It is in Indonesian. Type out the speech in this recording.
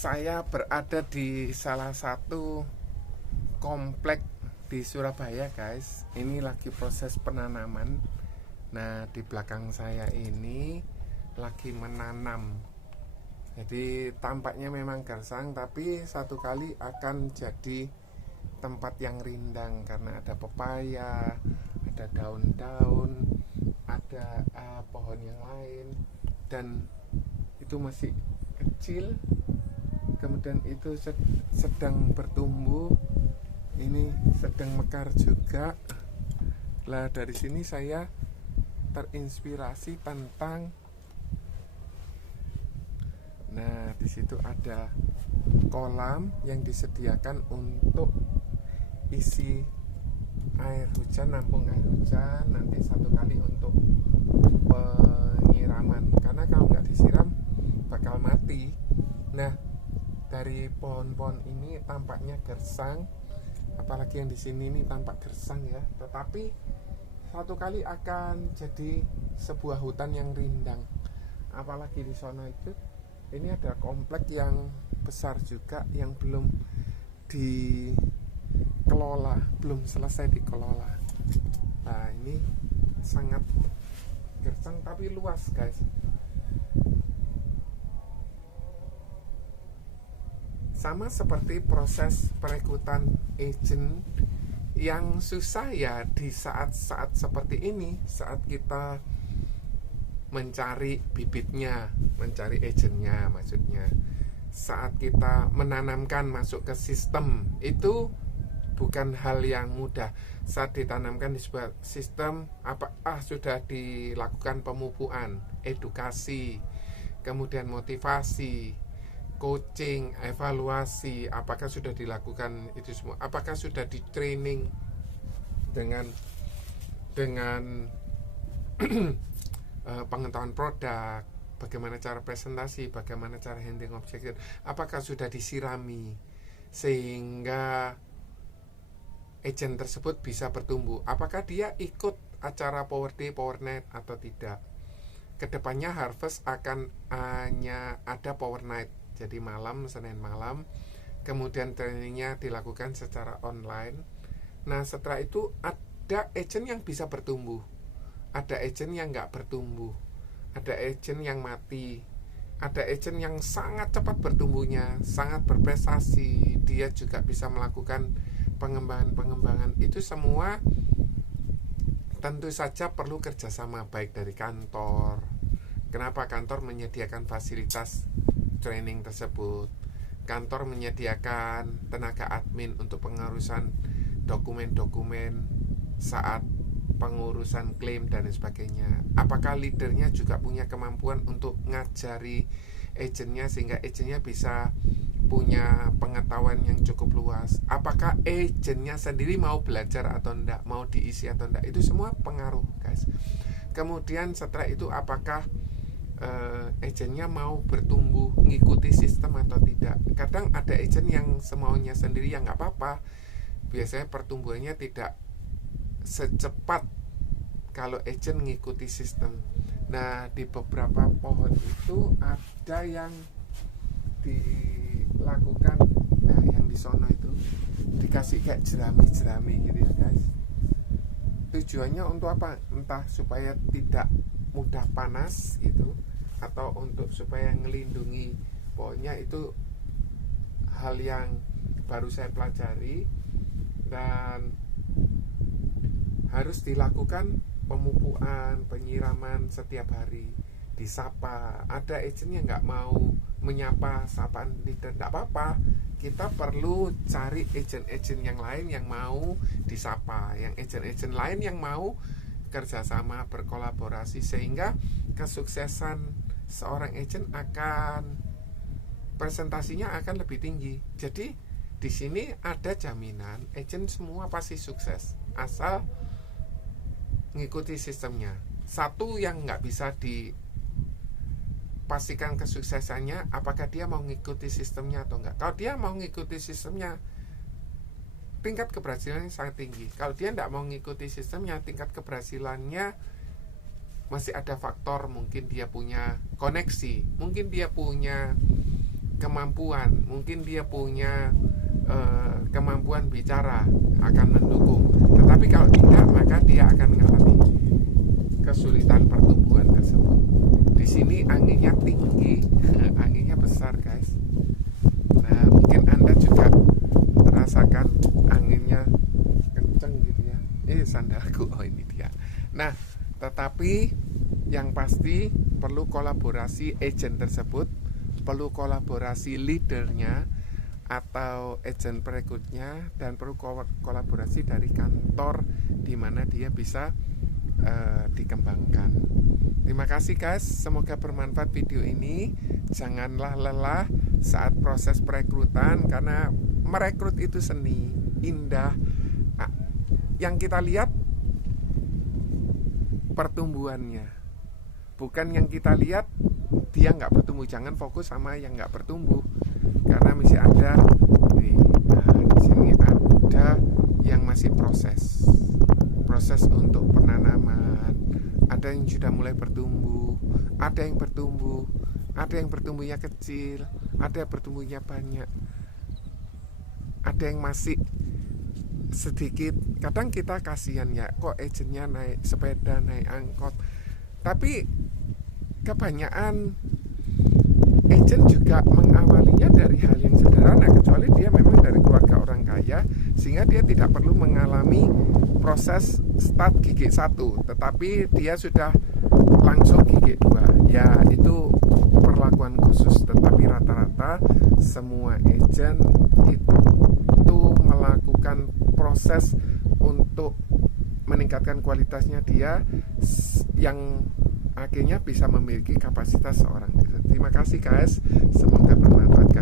Saya berada di salah satu komplek di Surabaya, guys. Ini lagi proses penanaman. Nah, di belakang saya ini lagi menanam. Jadi tampaknya memang gersang, tapi satu kali akan jadi tempat yang rindang karena ada pepaya, ada daun-daun, ada pohon yang lain, dan itu masih kecil. Kemudian itu sedang bertumbuh, ini sedang mekar juga. Lah dari sini saya terinspirasi tentang, nah di situ ada kolam yang disediakan untuk isi air hujan, nampung air hujan, nanti satu kali untuk penyiraman, karena kalau nggak disiram bakal mati. Nah, dari pohon-pohon ini tampaknya gersang, apalagi yang di sini ini tampak gersang ya, tetapi satu kali akan jadi sebuah hutan yang rindang. Apalagi di sana itu, ini ada komplek yang besar juga yang belum dikelola, belum selesai dikelola. Nah, ini sangat gersang tapi luas, guys. Sama seperti proses perekrutan agent yang susah ya di saat-saat seperti ini, saat kita mencari bibitnya, mencari agentnya maksudnya. Saat kita menanamkan masuk ke sistem, itu bukan hal yang mudah. Saat ditanamkan di sebuah sistem, sudah dilakukan pemupuan, edukasi, kemudian motivasi, coaching, evaluasi, apakah sudah dilakukan itu semua, apakah sudah di training dengan pengetahuan produk, bagaimana cara presentasi, bagaimana cara handling objection, apakah sudah disirami sehingga agent tersebut bisa bertumbuh, apakah dia ikut acara Power Day, Power Night atau tidak. Kedepannya Harvest akan hanya ada Power Night, jadi malam, Senin malam, kemudian trainingnya dilakukan secara online. Nah, setelah itu ada agent yang bisa bertumbuh, ada agent yang nggak bertumbuh, ada agent yang mati, ada agent yang sangat cepat bertumbuhnya, sangat berprestasi, dia juga bisa melakukan pengembangan. Itu semua tentu saja perlu kerjasama baik dari kantor. Kenapa kantor menyediakan fasilitas training tersebut? Kantor menyediakan tenaga admin untuk pengurusan dokumen-dokumen saat pengurusan klaim dan sebagainya. Apakah leadernya juga punya kemampuan untuk ngajari agentnya sehingga agentnya bisa punya pengetahuan yang cukup luas? Apakah agentnya sendiri mau belajar atau enggak, mau diisi atau enggak? Itu semua pengaruh, guys. Kemudian setelah itu apakah agentnya mau bertumbuh ngikuti sistem atau tidak. Kadang ada agent yang semaunya sendiri, yang nggak apa-apa, biasanya pertumbuhannya tidak secepat kalau agent ngikuti sistem. Nah, di beberapa pohon itu ada yang dilakukan, nah yang di sono itu dikasih kayak jerami gitu ya, guys. Tujuannya untuk apa? Entah supaya tidak mudah panas gitu, atau untuk supaya ngelindungi pohonnya. Itu hal yang baru saya pelajari, dan harus dilakukan pemupuan, penyiraman setiap hari, disapa. Ada agent yang nggak mau menyapa, sapaan leader, nggak apa-apa, kita perlu cari agent-agent yang lain yang mau disapa, yang agent-agent lain yang mau kerjasama, berkolaborasi, sehingga kesuksesan seorang agent akan, presentasinya akan lebih tinggi. Jadi di sini ada jaminan agent semua pasti sukses asal ngikuti sistemnya. Satu yang nggak bisa dipastikan kesuksesannya, apakah dia mau ngikuti sistemnya atau enggak. Kalau dia mau ngikuti sistemnya, tingkat keberhasilannya sangat tinggi. Kalau dia nggak mau ngikuti sistemnya, tingkat keberhasilannya masih ada faktor, mungkin dia punya koneksi, mungkin dia punya kemampuan, mungkin dia punya kemampuan bicara, akan mendukung. Tetapi kalau tidak, maka dia akan mengalami kesulitan pertumbuhan tersebut. Di sini anginnya tinggi, anginnya besar, guys. Nah, mungkin Anda juga merasakan anginnya kenceng gitu ya. Ini sandalku, oh ini dia. Nah, tetapi yang pasti perlu kolaborasi agent tersebut, perlu kolaborasi leadernya atau agent perekrutnya, dan perlu kolaborasi dari kantor di mana dia bisa dikembangkan. Terima kasih guys, semoga bermanfaat video ini. Janganlah lelah saat proses perekrutan, karena merekrut itu seni, indah. Yang kita lihat pertumbuhannya, bukan yang kita lihat dia nggak bertumbuh. Jangan fokus sama yang nggak bertumbuh, karena masih ada nih, di sini ada yang masih proses untuk penanaman. Ada yang sudah mulai bertumbuh, ada yang bertumbuh, ada yang bertumbuhnya kecil, ada yang bertumbuhnya banyak, ada yang masih sedikit. Kadang kita kasihan ya, kok agentnya naik sepeda, naik angkot. Tapi kebanyakan agent juga mengawalinya dari hal yang sederhana, kecuali dia memang dari keluarga orang kaya, sehingga dia tidak perlu mengalami proses start gigi 1, tetapi dia sudah langsung gigi 2. Ya, itu perlakuan khusus. Tetapi rata-rata semua agent itu melakukan proses untuk meningkatkan kualitasnya dia, yang akhirnya bisa memiliki kapasitas seorang. Terima kasih guys, semoga bermanfaat.